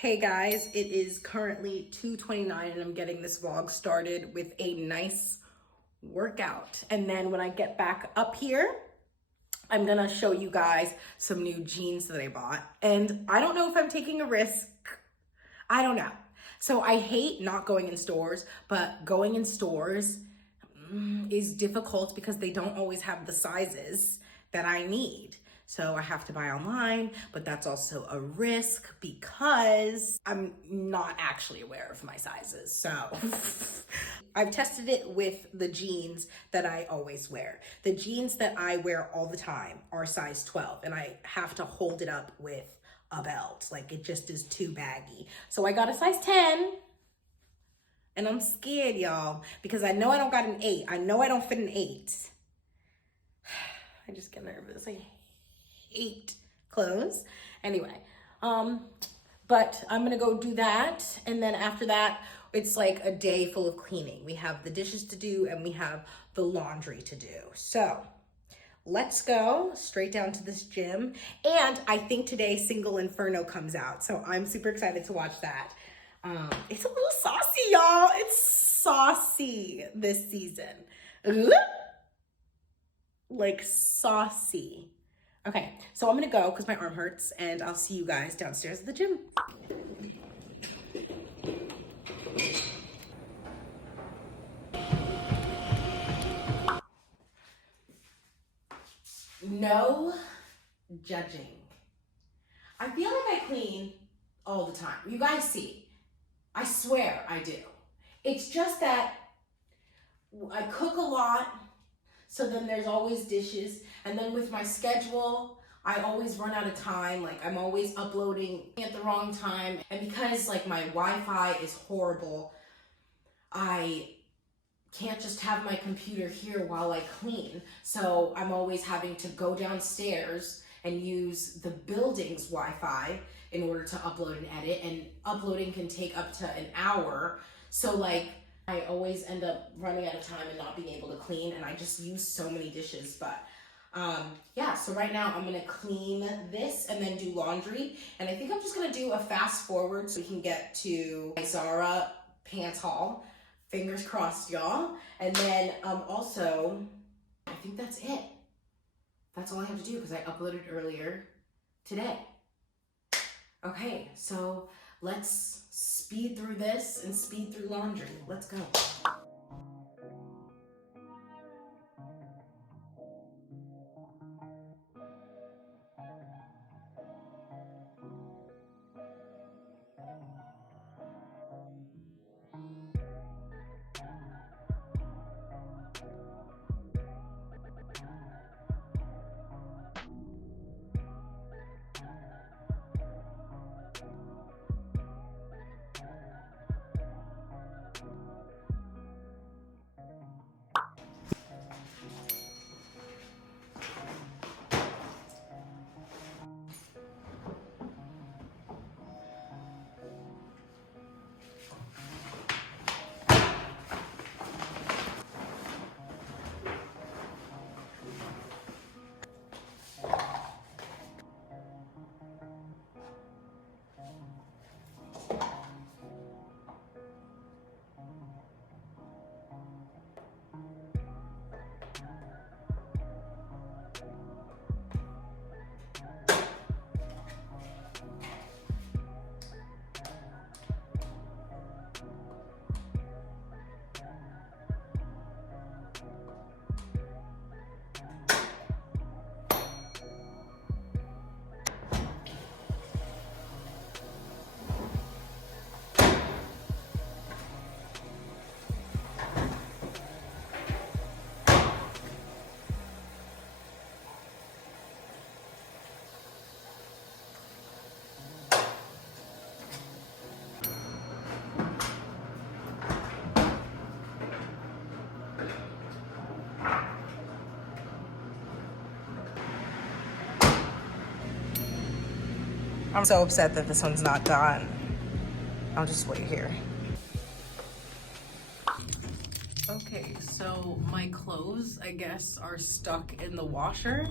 Hey guys, it is currently 2:29 and I'm getting this vlog started with a nice workout. And then when I get back up here, I'm gonna show you guys some new jeans that I bought. And I don't know if I'm taking a risk. I don't know. So I hate not going in stores, but going in stores is difficult because they don't always have the sizes that I need. So I have to buy online, but that's also a risk because I'm not actually aware of my sizes. So I've tested it with the jeans that I always wear. The jeans that I wear all the time are size 12 and I have to hold it up with a belt. Like it just is too baggy. So I got a size 10. And I'm scared, y'all, because I know I don't got an 8. I know I don't fit an 8. I just get nervous. I hate clothes. Anyway, but I'm gonna go do that. And then after that, it's like a day full of cleaning. We have the dishes to do and we have the laundry to do. So let's go straight down to this gym. And I think today Single Inferno comes out. So I'm super excited to watch that. It's a little saucy, y'all. It's saucy this season. Like saucy. Okay, so I'm gonna go because my arm hurts and I'll see you guys downstairs at the gym. No judging. I feel like I clean all the time. You guys see. I swear I do. It's just that I cook a lot, so then there's always dishes. And then with my schedule, I always run out of time. Like I'm always uploading at the wrong time. And because like my Wi-Fi is horrible, I can't just have my computer here while I clean. So I'm always having to go downstairs and use the building's Wi-Fi in order to upload and edit, and uploading can take up to an hour. So like I always end up running out of time and not being able to clean, and I just use so many dishes. But yeah, so right now I'm gonna clean this and then do laundry, and I think I'm just gonna do a fast forward so we can get to my Zara pants haul. Fingers crossed, y'all. And then also, I think that's it. That's all I have to do because I uploaded earlier today. Okay, so let's speed through this and speed through laundry. Let's go. I'm so upset that this one's not done. I'll just wait here. Okay, so my clothes, I guess, are stuck in the washer.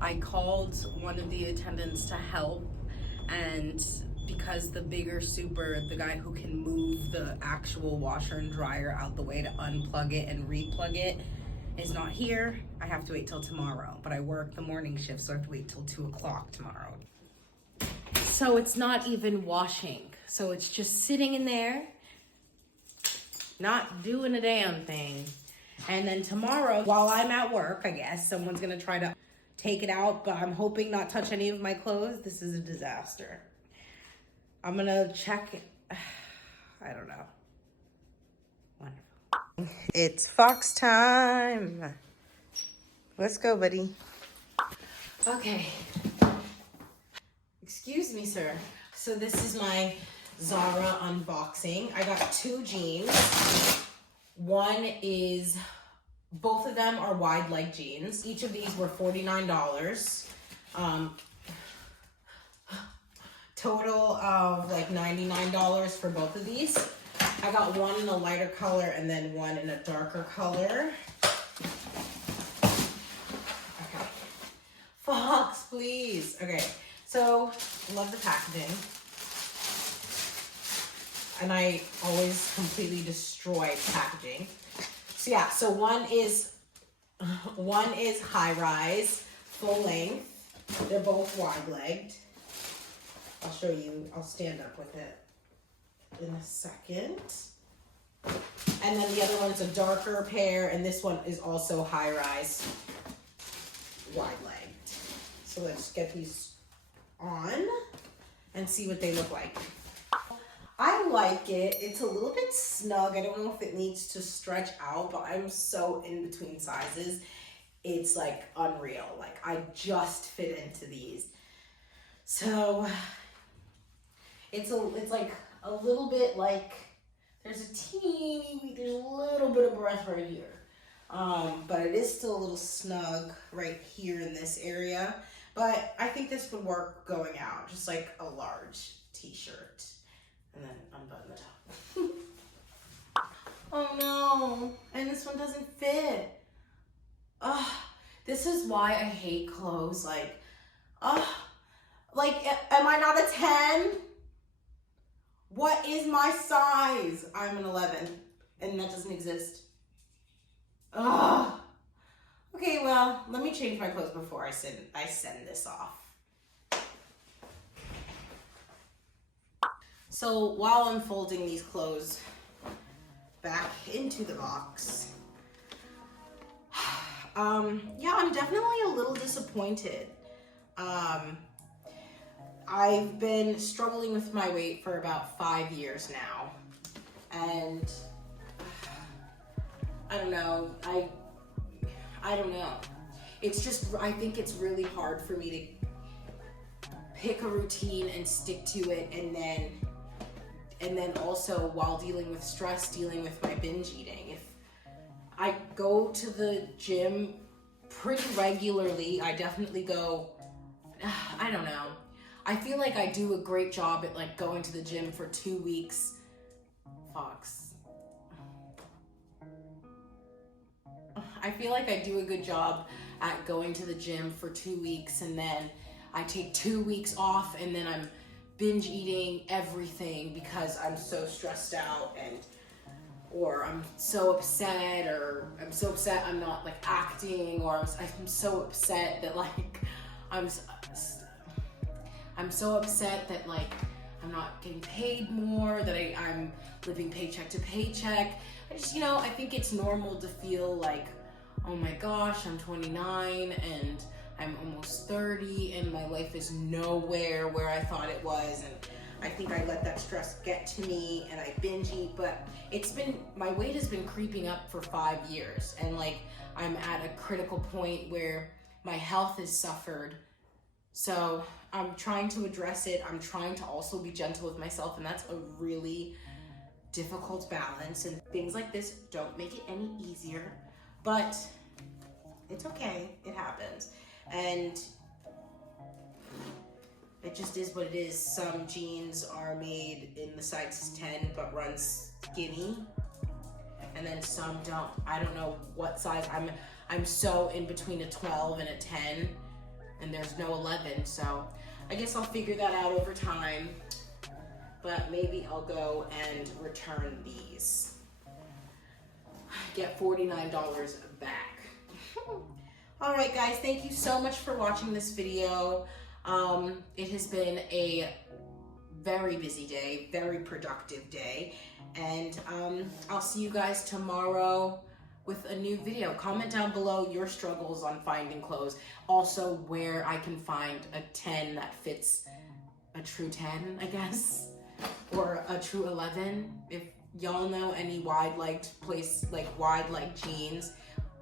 I called one of the attendants to help, and because because the bigger super, the guy who can move the actual washer and dryer out the way to unplug it and replug it, is not here. I have to wait till tomorrow, but I work the morning shift, so I have to wait till 2 o'clock tomorrow. So it's not even washing. So it's just sitting in there, not doing a damn thing. And then tomorrow, while I'm at work, I guess, someone's gonna try to take it out, but I'm hoping not touch any of my clothes. This is a disaster. I'm gonna check it. I don't know. Wonderful. It's Fox time. Let's go, buddy. Okay. Excuse me, sir. So this is my Zara unboxing. I got 2 jeans. One is, both of them are wide leg jeans. Each of these were $49. Total of like $99 for both of these. I got one in a lighter color and then one in a darker color. Okay. Fox, please. Okay, so love the packaging. And I always completely destroy packaging. So yeah, so one is high rise, full length. They're both wide legged. I'll show you, I'll stand up with it in a second. And then the other one's a darker pair, and this one is also high rise, wide legged. So let's get these on and see what they look like. I like it. It's a little bit snug. I don't know if it needs to stretch out, but I'm so in between sizes. It's like unreal. Like I just fit into these. So it's like a little bit like there's a little bit of breath right here. But it is still a little snug right here in this area. But I think this would work going out, just like a large t-shirt. And then unbutton the top. Oh no, and this one doesn't fit. Ugh, this is why I hate clothes. Like, am I not a 10? What is my size? I'm an 11, and that doesn't exist. Ugh. Okay, well, let me change my clothes before I send this off. So while I'm folding these clothes back into the box, yeah, I'm definitely a little disappointed. I've been struggling with my weight for about 5 years now, and I don't know, I don't know. It's just, I think it's really hard for me to pick a routine and stick to it, and then also while dealing with stress, dealing with my binge eating. If I go to the gym pretty regularly, I definitely go, I don't know. I feel like I do a great job at like going to the gym for 2 weeks. Fox. I feel like I do a good job at going to the gym for 2 weeks, and then I take 2 weeks off, and then I'm binge eating everything because I'm so stressed out, or I'm so upset, I'm not like acting, or I'm so upset that like I'm so upset that like I'm not getting paid more, that I'm living paycheck to paycheck. I just, I think it's normal to feel like, oh my gosh, I'm 29 and I'm almost 30 and my life is nowhere where I thought it was. And I think I let that stress get to me and I binge eat, but my weight has been creeping up for 5 years. And like, I'm at a critical point where my health has suffered. So I'm trying to address it. I'm trying to also be gentle with myself. And that's a really difficult balance. And things like this don't make it any easier, but it's okay. It happens. And it just is what it is. Some jeans are made in the size 10 but run skinny, and then some don't. I don't know what size. I'm so in between a 12 and a 10, and there's no 11, so I guess I'll figure that out over time. but maybe I'll go and return these. Get $49 back. All right, guys, thank you so much for watching this video. It has been a very busy day, very productive day, and I'll see you guys tomorrow with a new video. Comment down below your struggles on finding clothes. Also, where I can find a 10 that fits a true 10, I guess, or a true 11. If y'all know any wide-legged wide-leg jeans,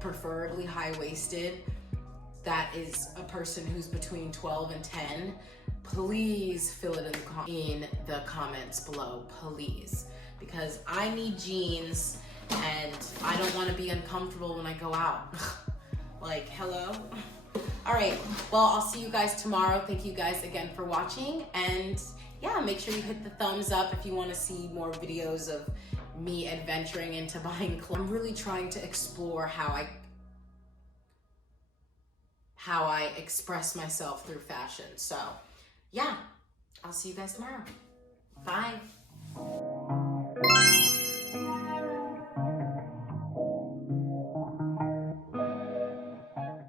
preferably high-waisted, that is a person who's between 12 and 10, please fill it in the comments below, please, because I need jeans and I don't want to be uncomfortable when I go out. Like, hello? All right, well, I'll see you guys tomorrow. Thank you guys again for watching, and yeah, make sure you hit the thumbs up if you want to see more videos of me adventuring into buying clothes. I'm really trying to explore how I express myself through fashion. So yeah, I'll see you guys tomorrow. Bye.